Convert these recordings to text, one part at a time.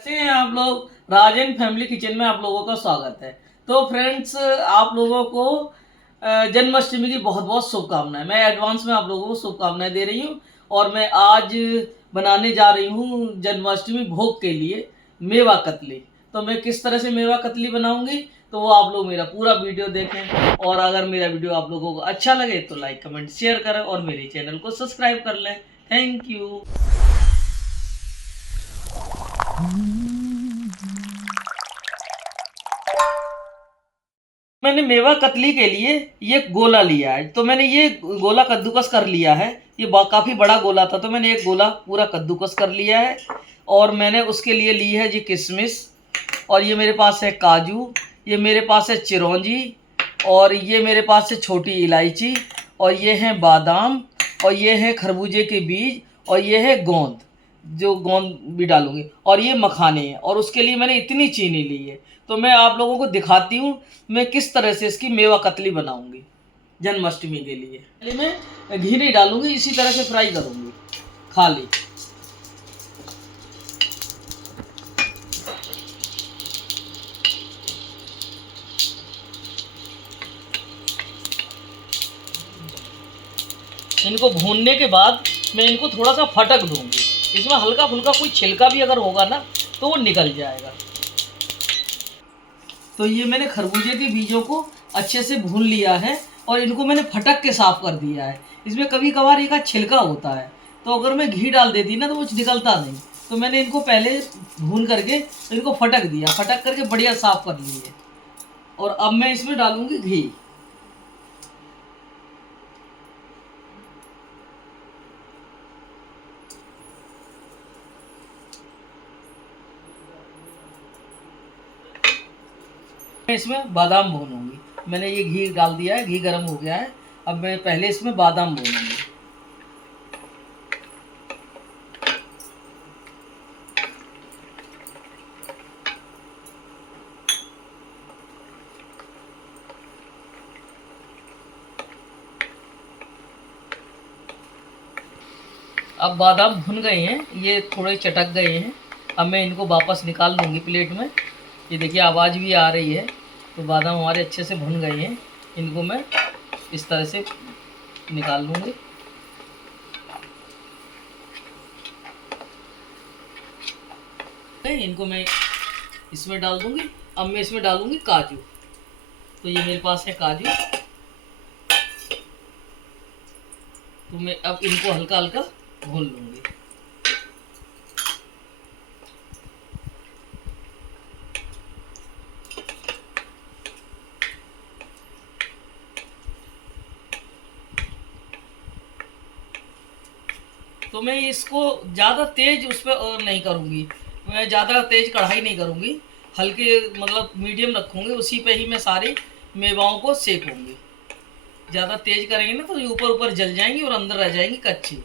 कैसे हैं आप लोग। राजन फैमिली किचन में आप लोगों का स्वागत है। तो फ्रेंड्स, आप लोगों को जन्माष्टमी की बहुत बहुत शुभकामनाएं। मैं एडवांस में आप लोगों को शुभकामनाएं दे रही हूँ। और मैं आज बनाने जा रही हूँ जन्माष्टमी भोग के लिए मेवा कतली। तो मैं किस तरह से मेवा कतली बनाऊंगी तो वो आप लोग मेरा पूरा वीडियो देखें। और अगर मेरा वीडियो आप लोगों को अच्छा लगे तो लाइक कमेंट शेयर करें और मेरे चैनल को सब्सक्राइब कर लें। Thank you. मैंने मेवा कतली के लिए ये गोला लिया है। तो मैंने ये गोला कद्दूकस कर लिया है। ये काफ़ी बड़ा गोला था तो मैंने एक गोला पूरा कद्दूकस कर लिया है। और मैंने उसके लिए ली है जी किशमिश। और ये मेरे पास है काजू। ये मेरे पास है चिरौंजी। और ये मेरे पास है छोटी इलायची। और ये है बादाम। और ये है खरबूजे के बीज। और ये है गोंद, जो गोंद भी डालूंगी। और ये मखाने हैं। और उसके लिए मैंने इतनी चीनी ली है। तो मैं आप लोगों को दिखाती हूँ मैं किस तरह से इसकी मेवा कतली बनाऊंगी जन्माष्टमी के लिए। पहले मैं घी नहीं डालूंगी, इसी तरह से फ्राई करूंगी खाली। इनको भूनने के बाद मैं इनको थोड़ा सा फटक दूंगी। इसमें हल्का फुल्का कोई छिलका भी अगर होगा ना तो वो निकल जाएगा। तो ये मैंने खरबूजे के बीजों को अच्छे से भून लिया है और इनको मैंने फटक के साफ कर दिया है। इसमें कभी कभार एक छिलका होता है तो अगर मैं घी डाल देती ना तो वो निकलता नहीं। तो मैंने इनको पहले भून करके इनको फटक दिया, फटक करके बढ़िया साफ कर लिए। और अब मैं इसमें डालूंगी घी। मैं इसमें बादाम भूनूंगी। मैंने ये घी डाल दिया है, घी गर्म हो गया है। अब मैं पहले इसमें बादाम भूनूंगी। अब बादाम भुन गए हैं, ये थोड़े चटक गए हैं। अब मैं इनको वापस निकाल लूँगी प्लेट में। ये देखिए आवाज़ भी आ रही है। तो बादाम हमारे अच्छे से भुन गए हैं। इनको मैं इस तरह से निकाल लूँगी। इनको मैं इसमें डाल दूँगी। अब मैं इसमें डालूँगी काजू। तो ये मेरे पास है काजू। तो मैं अब इनको हल्का हल्का भून लूँगी। तो मैं इसको ज़्यादा तेज उस पर नहीं करूँगी। मैं ज़्यादा तेज कढ़ाई नहीं करूँगी, हल्के मतलब मीडियम रखूँगी। उसी पे ही मैं सारी मेवाओं को सेकूँगी। ज़्यादा तेज करेंगे ना तो ये ऊपर ऊपर जल जाएंगी और अंदर रह जाएंगी कच्ची,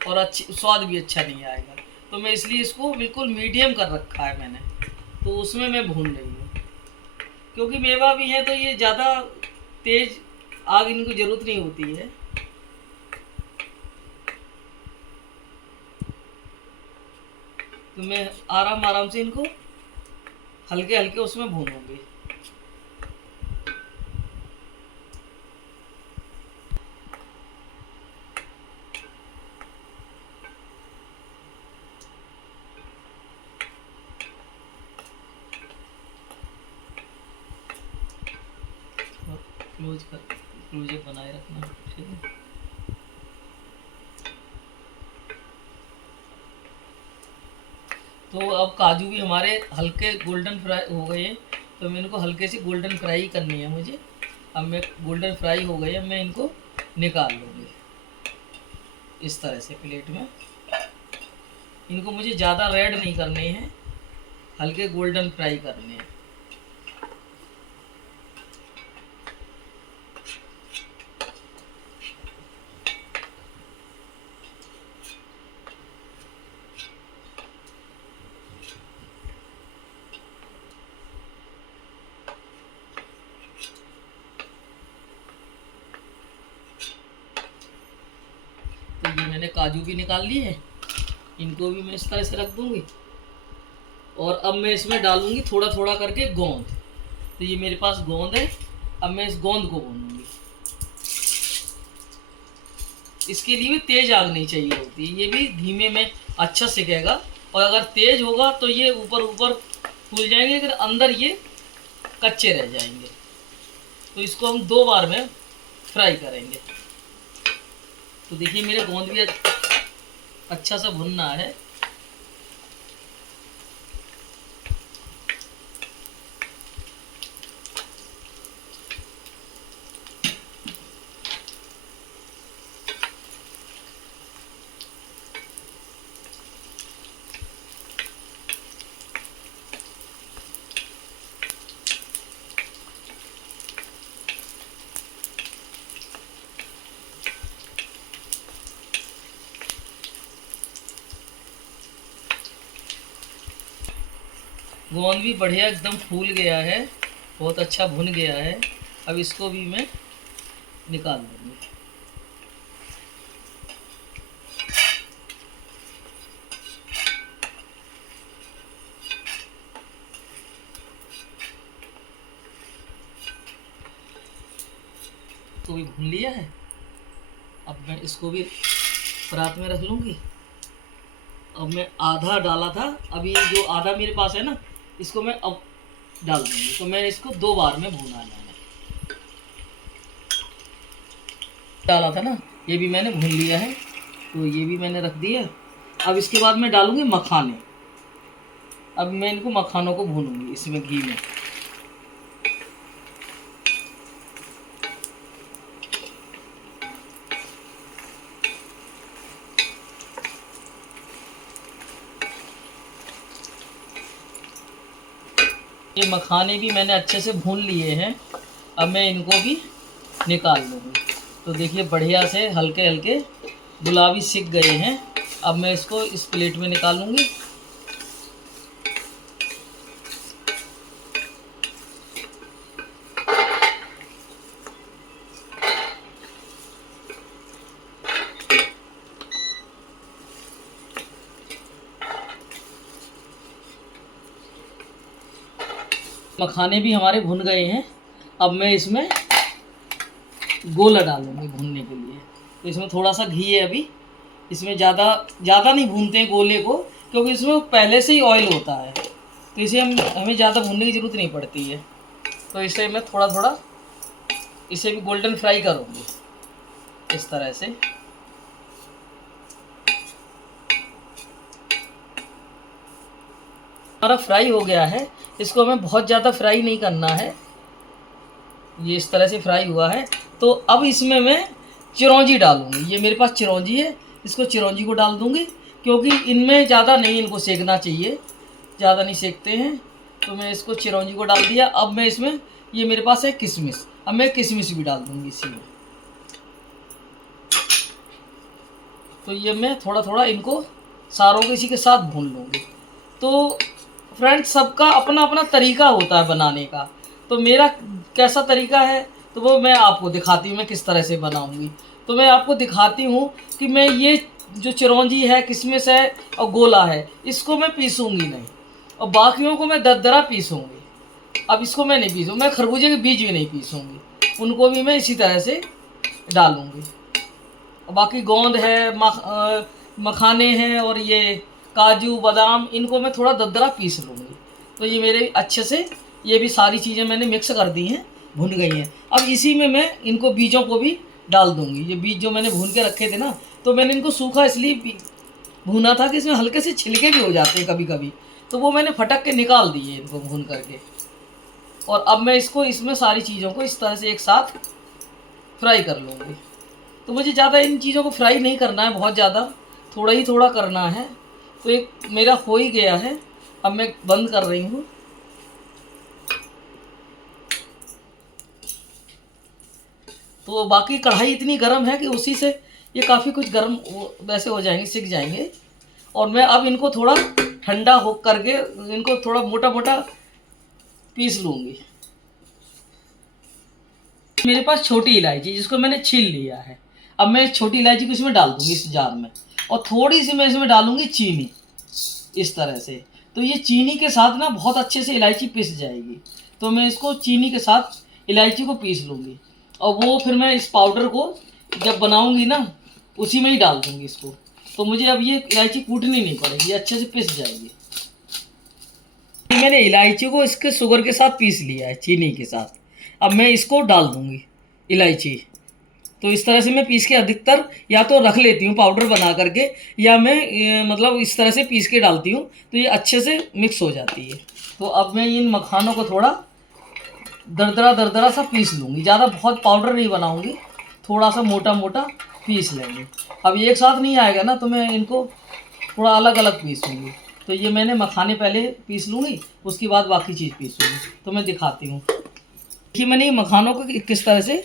और अच्छी स्वाद भी अच्छा नहीं आएगा। तो मैं इसलिए इसको बिल्कुल मीडियम कर रखा है मैंने। तो उसमें मैं भून रही हूँ, क्योंकि मेवा भी है तो ये ज़्यादा तेज आग इनको ज़रूरत नहीं होती है। तो मैं आराम आराम से इनको हल्के हल्के उसमें भूनूंगी। क्लोज बनाए रखना, ठीक है। तो अब काजू भी हमारे हल्के गोल्डन फ्राई हो गए हैं। तो मैं इनको हल्के से गोल्डन फ्राई करनी है मुझे। अब मैं गोल्डन फ्राई हो गई है, मैं इनको निकाल लूँगी इस तरह से प्लेट में। इनको मुझे ज़्यादा रेड नहीं करने हैं, हल्के गोल्डन फ्राई करने हैं। तो ये मैंने काजू भी निकाल लिए हैं, इनको भी मैं इस तरह से रख दूँगी। और अब मैं इसमें डालूंगी थोड़ा थोड़ा करके गोंद। तो ये मेरे पास गोंद है, अब मैं इस गोंद को भूनूंगी। इसके लिए भी तेज आग नहीं चाहिए होती है, ये भी धीमे में अच्छा सिकेगा। और अगर तेज होगा तो ये ऊपर ऊपर फूल जाएंगे, अगर अंदर ये कच्चे रह जाएंगे। तो इसको हम 2 बार में फ्राई करेंगे। तो देखिए मेरे गोंद भी अच्छा सा भुनना है। गोंद भी बढ़िया एकदम फूल गया है, बहुत अच्छा भुन गया है। अब इसको भी मैं निकाल दूंगी। तो भी भून लिया है। अब मैं इसको भी परात में रख लूँगी। अब मैं आधा डाला था, अभी जो आधा मेरे पास है ना, इसको मैं अब डाल दूँगी। तो मैं इसको 2 बार में भूना जाना डाला था ना, ये भी मैंने भून लिया है। तो ये भी मैंने रख दिया। अब इसके बाद मैं डालूँगी मखाने। अब मैं इनको मखानों को भूनूँगी इसमें घी में। ये मखाने भी मैंने अच्छे से भून लिए हैं। अब मैं इनको भी निकाल लूँगी। तो देखिए बढ़िया से हल्के हल्के गुलाबी सिक गए हैं। अब मैं इसको इस प्लेट में निकालूँगी। मखाने भी हमारे भुन गए हैं। अब मैं इसमें गोला डालूंगी भूनने के लिए। तो इसमें थोड़ा सा घी है अभी, इसमें ज़्यादा नहीं भूनते हैं गोले को, क्योंकि इसमें पहले से ही ऑयल होता है। तो इसे हमें ज़्यादा भूनने की ज़रूरत नहीं पड़ती है। तो इसे मैं थोड़ा थोड़ा इसे भी गोल्डन फ्राई करूँगी इस तरह से। हमारा फ्राई हो गया है। इसको हमें बहुत ज़्यादा फ्राई नहीं करना है। ये इस तरह से फ्राई हुआ है। तो अब इसमें मैं चिरौंजी डालूँगी। ये मेरे पास चिरौंजी है, इसको चिरौंजी को डाल दूँगी, क्योंकि इनमें ज़्यादा नहीं इनको सेकना चाहिए, ज़्यादा नहीं सेकते हैं। तो मैं इसको चिरौंजी को डाल दिया। अब मैं इसमें, ये मेरे पास है किशमिश, अब मैं किशमिश भी डाल दूँगी इसी में। तो ये मैं थोड़ा थोड़ा इनको सारों को इसी के साथ भून लूँगी। तो फ्रेंड्स, सबका अपना अपना तरीका होता है बनाने का। तो मेरा कैसा तरीका है तो वो मैं आपको दिखाती हूँ, मैं किस तरह से बनाऊँगी। तो मैं आपको दिखाती हूँ कि मैं ये जो चिरौंजी है, किशमिश है और गोला है, इसको मैं पीसूँगी नहीं, और बाकियों को मैं दरदरा पीसूँगी। अब इसको मैं नहीं पीसूँ, मैं खरबूजे के बीज भी नहीं पीसूँगी, उनको भी मैं इसी तरह से डालूँगी। बाकी गोंद है, मखाने हैं और ये काजू बादाम, इनको मैं थोड़ा दरदरा पीस लूँगी। तो ये मेरे अच्छे से, ये भी सारी चीज़ें मैंने मिक्स कर दी हैं, भुन गई हैं। अब इसी में मैं इनको बीजों को भी डाल दूँगी। ये बीज जो मैंने भून के रखे थे ना, तो मैंने इनको सूखा इसलिए भूना था कि इसमें हल्के से छिलके भी हो जाते हैं कभी कभी, तो वो मैंने फटक के निकाल दिए इनको भून करके। और अब मैं इसको, इसमें सारी चीज़ों को इस तरह से एक साथ फ्राई कर लूँगी। तो मुझे ज़्यादा इन चीज़ों को फ्राई नहीं करना है, बहुत ज़्यादा, थोड़ा ही थोड़ा करना है। तो एक मेरा हो ही गया है। अब मैं बंद कर रही हूँ। तो बाकी कढ़ाई इतनी गर्म है कि उसी से ये काफ़ी कुछ गर्म वैसे हो जाएंगे, सिक जाएंगे। और मैं अब इनको थोड़ा ठंडा हो करके इनको थोड़ा मोटा मोटा पीस लूँगी। मेरे पास छोटी इलायची, जिसको मैंने छील लिया है, अब मैं छोटी इलायची को इसमें डाल दूँगी इस जार में। और थोड़ी सी मैं इसमें डालूँगी चीनी, इस तरह से। तो तो ये चीनी के साथ ना बहुत अच्छे से इलायची पिस जाएगी। तो मैं इसको चीनी के साथ इलायची को पीस लूँगी और वो फिर मैं इस पाउडर को जब बनाऊँगी ना उसी में ही डाल दूँगी इसको। तो मुझे अब ये इलायची कूटनी नहीं पड़ेगी, अच्छे से पिस जाएगी। मैंने इलायची को इसके शुगर के साथ पीस लिया है, चीनी के साथ। अब मैं इसको डाल दूँगी इलायची। तो इस तरह से मैं पीस के अधिकतर या तो रख लेती हूँ पाउडर बना करके, या मैं मतलब इस तरह से पीस के डालती हूँ तो ये अच्छे से मिक्स हो जाती है। तो अब मैं इन मखानों को थोड़ा दरदरा दरदरा सा पीस लूँगी, ज़्यादा बहुत पाउडर नहीं बनाऊँगी, थोड़ा सा मोटा मोटा पीस लेंगे। अब ये एक साथ नहीं आएगा ना, तो मैं इनको थोड़ा अलग अलग पीसूँगी। तो ये मैंने मखाने पहले पीस लूँगी, उसके बाद बाकी चीज़ पीसूँगी। तो मैं दिखाती हूँ। देखिए मैंने ये मखानों को किस तरह से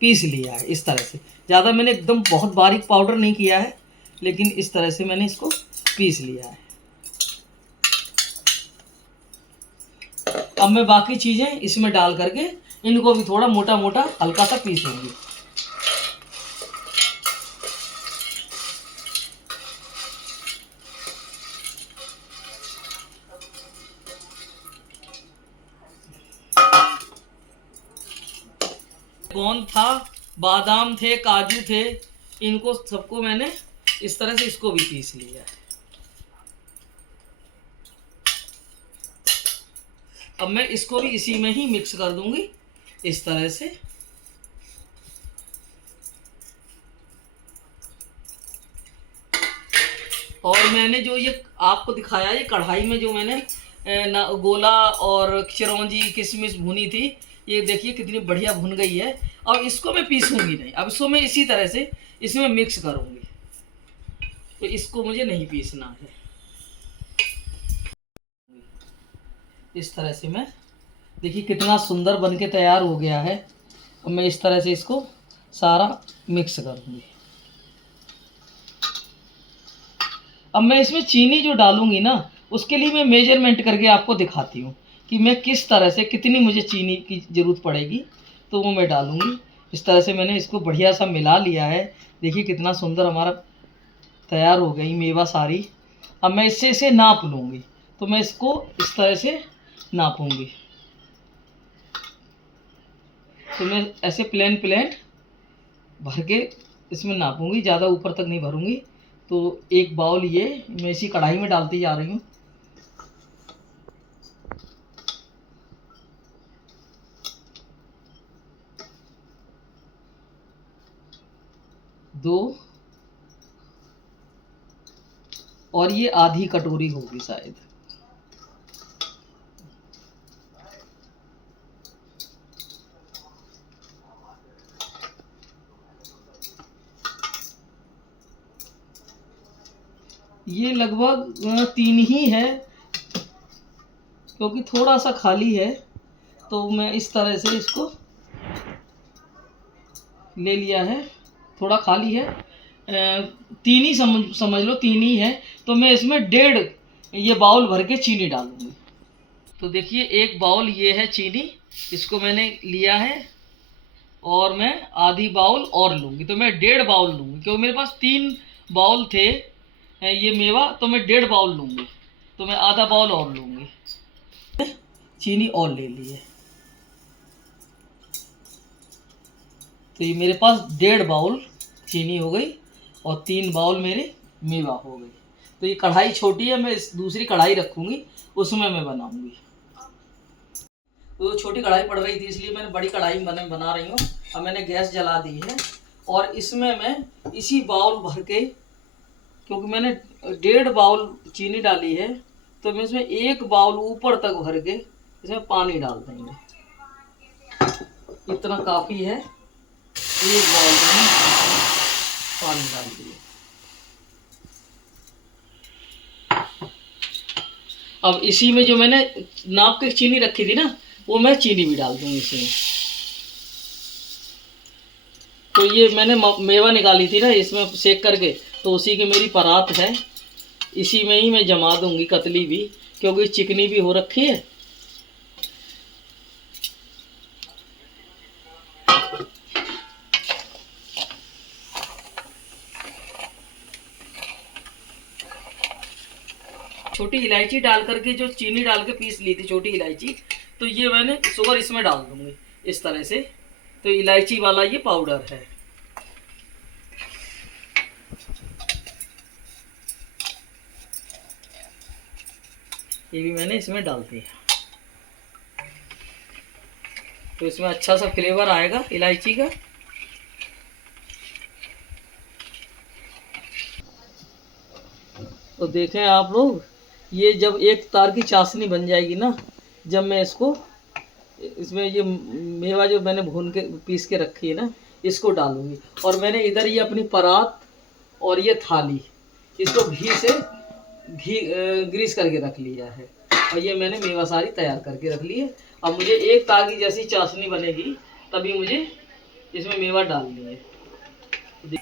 पीस लिया है, इस तरह से। ज़्यादा मैंने एकदम बहुत बारीक पाउडर नहीं किया है, लेकिन इस तरह से मैंने इसको पीस लिया है। अब मैं बाकी चीज़ें इसमें डाल करके इनको भी थोड़ा मोटा मोटा हल्का सा पीसूँगी। गोंद था, बादाम थे, काजू थे, इनको सबको मैंने इस तरह से इसको भी पीस लिया है। अब मैं इसको भी इसी में ही मिक्स कर दूंगी इस तरह से। और मैंने जो ये आपको दिखाया, ये कढ़ाई में जो मैंने गोला और चिरौंजी किशमिश भुनी थी, ये देखिए कितनी बढ़िया भुन गई है। अब इसको मैं पीसूंगी नहीं, अब इसको मैं इसी तरह से इसमें मिक्स करूंगी। तो इसको मुझे नहीं पीसना है। इस तरह से मैं, देखिए कितना सुंदर बन के तैयार हो गया है। अब मैं इस तरह से इसको सारा मिक्स करूंगी। अब मैं इसमें चीनी जो डालूंगी ना, उसके लिए मैं मेजरमेंट करके आपको दिखाती हूँ कि मैं किस तरह से, कितनी मुझे चीनी की ज़रूरत पड़ेगी, तो वो मैं डालूँगी। इस तरह से मैंने इसको बढ़िया सा मिला लिया है। देखिए कितना सुंदर हमारा तैयार हो गई मेवा सारी। अब मैं इससे इसे नाप लूँगी। तो मैं इसको इस तरह से नापूँगी। तो मैं ऐसे प्लेन प्लेन भर के इसमें नापूँगी, ज़्यादा ऊपर तक नहीं भरूँगी। तो एक बाउल ये मैं इसी कढ़ाई में डालती जा रही हूँ। दो, और ये आधी कटोरी होगी शायद। ये लगभग 3 ही है, क्योंकि थोड़ा सा खाली है। तो मैं इस तरह से इसको ले लिया है, थोड़ा खाली है। 3 ही समझ लो, 3 ही है। तो मैं इसमें 1.5 ये बाउल भर के चीनी डालूंगी। तो देखिए एक बाउल ये है चीनी, इसको मैंने लिया है, और मैं आधी बाउल और लूँगी। तो मैं 1.5 बाउल लूँगी, क्योंकि मेरे पास 3 बाउल थे ये मेवा, तो मैं 1.5 बाउल लूँगी। तो मैं आधा बाउल और लूँगी। चीनी और ले ली है। तो ये मेरे पास 1.5 बाउल चीनी हो गई और 3 बाउल मेरे मेवा हो गई। तो ये कढ़ाई छोटी है, मैं इस दूसरी कढ़ाई रखूँगी, उसमें मैं बनाऊँगी। तो छोटी कढ़ाई पड़ रही थी, इसलिए मैंने बड़ी कढ़ाई में बना रही हूँ। अब मैंने गैस जला दी है, और इसमें मैं इसी बाउल भर के, क्योंकि मैंने 1.5 बाउल चीनी डाली है, तो मैं इसमें 1 बाउल ऊपर तक भर के इसमें पानी डाल देंगे। इतना काफ़ी है, 1 बाउल में पानी डाल दिए। अब इसी में जो मैंने नाप के चीनी रखी थी ना, वो मैं चीनी भी डाल दूँगी इसमें। तो ये मैंने मेवा निकाली थी ना इसमें सेक करके, तो उसी की मेरी परात है, इसी में ही मैं जमा दूँगी कतली भी, क्योंकि चिकनी भी हो रखी है। छोटी छोटी इलायची डाल करके, जो चीनी डाल के पीस ली थी छोटी इलायची, तो ये मैंने शुगर इसमें डाल दूंगी इस तरह से। तो इलायची वाला ये पाउडर है। ये भी मैंने इसमें डाल दिया, तो इसमें अच्छा सा फ्लेवर आएगा इलायची का। तो देखें आप लोग, ये जब एक तार की चाशनी बन जाएगी ना, जब मैं इसको इसमें ये मेवा जो मैंने भून के पीस के रखी है ना, इसको डालूंगी। और मैंने इधर ये अपनी परात और ये थाली, इसको घी ग्रीस करके रख लिया है। और ये मैंने मेवा सारी तैयार करके रख ली है। अब मुझे एक तार की जैसी चाशनी बनेगी तभी मुझे इसमें मेवा डालनी है।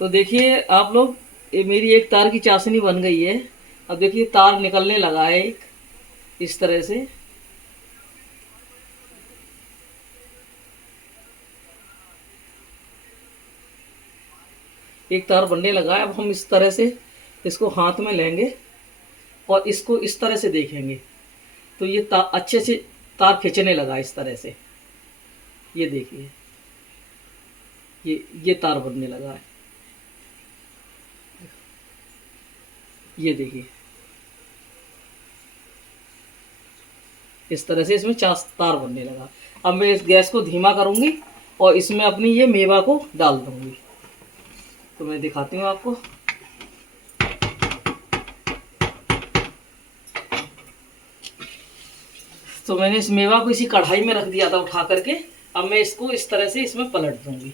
तो देखिए आप लोग, ये मेरी एक तार की चाशनी बन गई है। अब देखिए तार निकलने लगा है एक, इस तरह से। एक तार बनने लगा है। अब हम इस तरह से इसको हाथ में लेंगे और इसको इस तरह से देखेंगे, तो ये तार अच्छे से तार खींचने लगा इस तरह से। ये देखिए, ये तार बनने लगा है। ये देखिए, इस तरह से इसमें तार बनने लगा। अब मैं इस गैस को धीमा करूंगी और इसमें अपनी ये मेवा को डाल दूंगी। तो मैं दिखाती हूँ आपको। तो मैंने इस मेवा को इसी कढ़ाई में रख दिया था उठा करके। अब मैं इसको इस तरह से इसमें पलट दूंगी।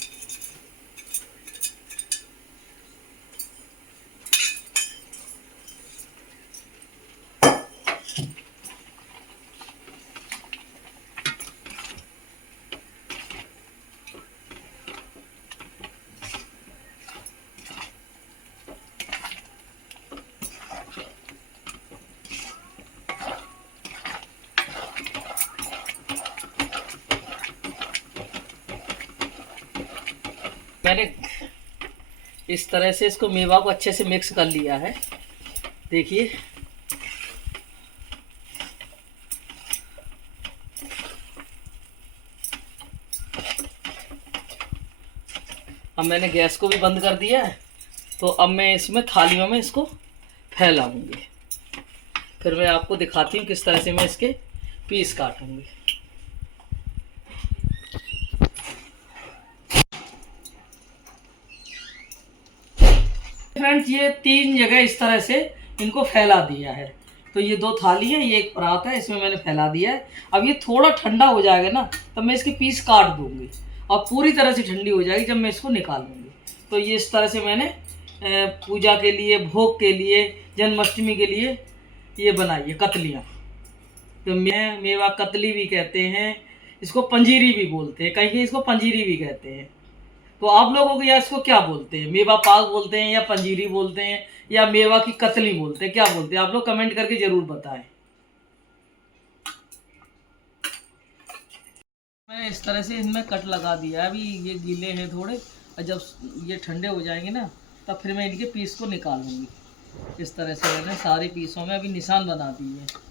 मैंने इस तरह से इसको मेवा को अच्छे से मिक्स कर लिया है। देखिए, अब मैंने गैस को भी बंद कर दिया है। तो अब मैं इसमें थालियों में इसको फैलाऊंगी। फिर मैं आपको दिखाती हूँ किस तरह से मैं इसके पीस काटूंगी। फ्रेंड्स, ये 3 जगह इस तरह से इनको फैला दिया है। तो ये 2 थाली है, ये एक परात है, इसमें मैंने फैला दिया है। अब ये थोड़ा ठंडा हो जाएगा ना, तब मैं इसके पीस काट दूंगी और पूरी तरह से ठंडी हो जाएगी जब मैं इसको निकालूंगी। तो ये इस तरह से मैंने पूजा के लिए, भोग के लिए, जन्माष्टमी के लिए ये बनाई है कतलियाँ। तो मेवा कतली भी कहते हैं, इसको पंजीरी भी बोलते हैं, कहीं इसको पंजीरी भी कहते हैं। तो आप लोगों को या इसको क्या बोलते हैं? मेवा पाक बोलते हैं या पंजीरी बोलते हैं या मेवा की कतली बोलते हैं, क्या बोलते हैं? आप लोग कमेंट करके जरूर बताएं। मैंने इस तरह से इनमें कट लगा दिया है। अभी ये गीले हैं थोड़े, और जब ये ठंडे हो जाएंगे ना, तब फिर मैं इनके पीस को निकालूंगी। इस तरह से मैंने सारे पीसों में अभी निशान बना दिए हैं।